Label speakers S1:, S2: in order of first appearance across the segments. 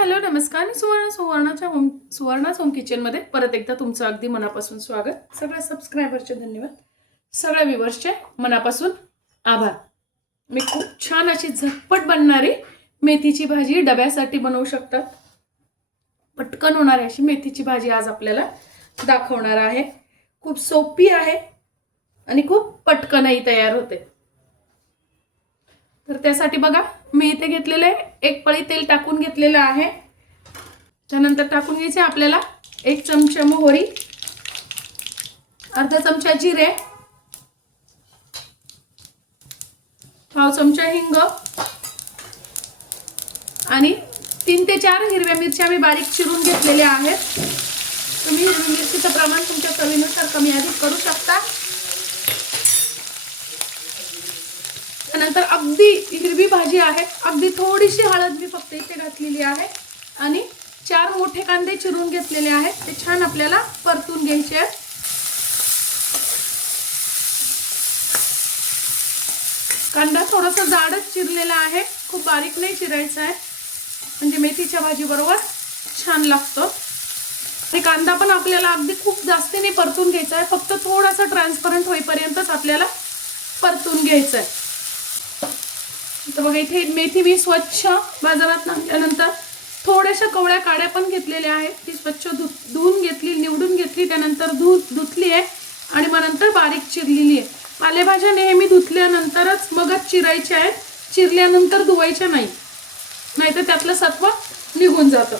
S1: Hello नमस्कार. मी सुवर्ण सुवर्णाच्या home सुवर्णाच home किचनमध्ये परत एकदा तुमचं अगदी मनापासून स्वागत. सगळ्या सबस्क्रायबरचे धन्यवाद. सगळ्या व्ह्युअर्सचे मनापासून आभार. मी खूप छान अशी झटपट बनणारी मेथीची भाजी डब्यासाठी बनवू शकतात. पटकन होणारी अशी मेथीची भाजी आज आपल्याला दाखवणार आहे. खूप सोपी आहे आणि खूप पटकनही तयार होते. तर त्यासाठी बघा मी इथे घेतलेलं आहे एक पळी तेल टाकून घेतलेलं आहे. त्यानंतर टाकून घ्यायचे आपल्याला एक चमचा मोहरी अर्धा चमचा जिरे पाव चमचा हिंग आणि तीन ते चार हिरव्या मिरच्या मी बारीक चिरून घेतलेल्या आहेत. तुम्ही हिरवी मिरचीचं प्रमाण तुमच्या चवीनुसार कमी अधिक करू शकता त्यानंतर अगदी हिरवी भाजी आहे. अगदी थोडीशी हळद मी फक्त इथे घातलेली आहे. आणि चार मोठे कांदे चिरून घेतलेले आहेत. ते छान आपल्याला परतून घ्यायचे आहेत. कांदा थोडासा जाडच चिरलेला आहे. खूप बारीक नाही चिरायचा आहे. म्हणजे मेथीच्या भाजीबरोबर छान लागतो. ते कांदा पण आपल्याला अगदी खूप जास्त नाही परतून घ्यायचा आहे. फक्त थोडासा ट्रान्सपरंट होईपर्यंतच आपल्याला परतून घ्यायचं आहे. बघा इथे मेथी मी स्वच्छ बाजारात आणल्यानंतर थोड्याशा कवळ्या काड्या पण घेतलेल्या आहेत. ती स्वच्छ धु धुवून घेतली निवडून घेतली त्यानंतर धु धुतली आहे आणि मग नंतर बारीक चिरलेली आहे. पालेभाज्या नेहमी धुतल्यानंतरच मगच चिरायच्या आहेत. चिरल्यानंतर धुवायच्या नाही. नाहीतर त्यातलं सत्व निघून जातं.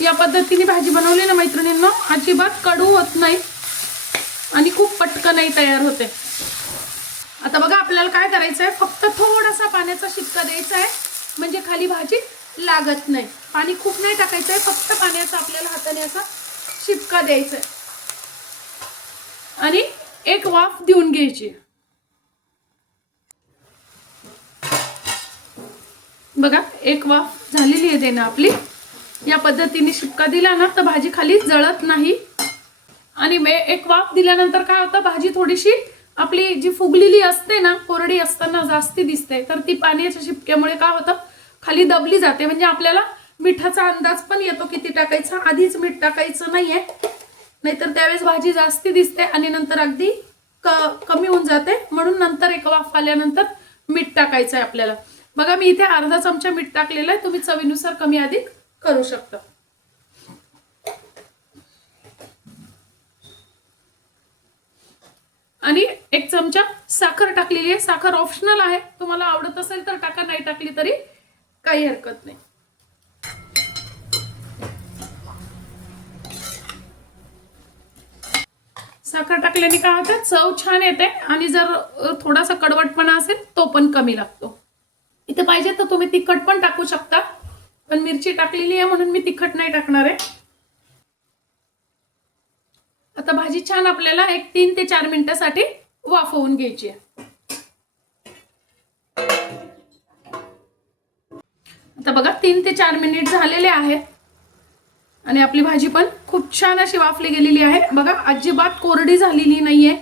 S1: या पद्धतीने भाजी बनवली ना मैत्रिणींना? अजिबात कडू होत नाही. आणि खूप पटकनही तयार होते. आता बघा आपल्याला काय करायचं आहे फक्त थोडासा पाण्याचा शिपका द्यायचा आहे म्हणजे खाली भाजी लागत नाही. पाणी खूप नाही टाकायचं आहे फक्त पाण्याचा आपल्याला हाताने असा शिपका द्यायचा आहे आणि एक वाफ देऊन घ्यायची. बघा एक वाफ झालेली आहे देणं आपली. या पद्धतीने शिपका दिला ना तर भाजी खाली जळत नाही. आणि मे एक वाफ दिल्यानंतर काय होतं? भाजी थोडीशी आपली जी फुगलेली असते ना कोरडी असताना जास्ती दिसते. तर ती पाण्याच्या शिपक्यामुळे काय होतं? खाली दबली जाते. म्हणजे आपल्याला मिठाचा अंदाज पण येतो किती टाकायचा? आधीच मीठ टाकायचं नाहीये. नाहीतर त्यावेळेस भाजी जास्ती दिसते आणि नंतर अगदी क कमी होऊन जाते. म्हणून नंतर एक वाफ आल्यानंतर मीठ टाकायचं आहे आपल्याला. बघा मी इथे अर्धा चमचा मीठ टाकलेलं आहे. तुम्ही चवीनुसार कमी अधिक करू शकता. आणि एक चमचा साखर टाकलेली आहे. साखर ऑप्शनल आहे. तुम्हाला आवडत असेल तर टाका नाही टाकली तरी काही हरकत नाही. साखर टाकल्याने काय होतं? चव छान येते आणि जर थोडासा कडवटपणा असेल तो पण कमी लागतो. इथे पाहिजे तर तुम्ही तिखट पण टाकू शकता. पण मिरची टाकलेली आहे म्हणून मी तिखट नाही टाकणार आहे. आता भाजी छान आपल्याला एक तीन ते चार मिनिटासाठी वाफवून घ्यायची आहे. आता बघा तीन ते चार मिनिट झालेले आहेत. आणि आपली भाजी पण खूप छान अशी वाफली गेलेली आहे. बघा अजिबात कोरडी झालेली नाहीये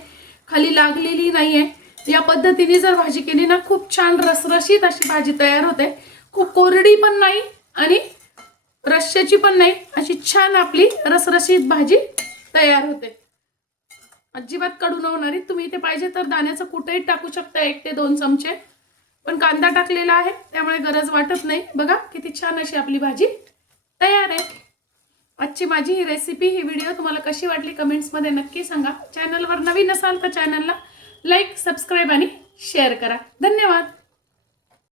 S1: खाली लागलेली नाहीये. या पद्धतीने जर भाजी केली ना खूप छान रसरशीत अशी भाजी तयार होते. खूप कोरडी पण नाही आणि रश्श्याची पण नाही अशी छान आपली रसरशीत भाजी तयार होते. अजिबात कडू न होणारी तुम्ही इथे पाहिजे तर दाण्याचं कुठेही टाकू शकता एक ते दोन चमचे. पण कांदा टाकलेला आहे त्यामुळे गरज वाटत नाही. बघा किती छान अशी आपली भाजी तयार आहे. आजची माझी ही रेसिपी ही व्हिडिओ तुम्हाला कशी वाटली कमेंट्समध्ये नक्की सांगा. चॅनलवर नवीन असाल तर चॅनलला लाईक सबस्क्राईब आणि शेअर करा. धन्यवाद.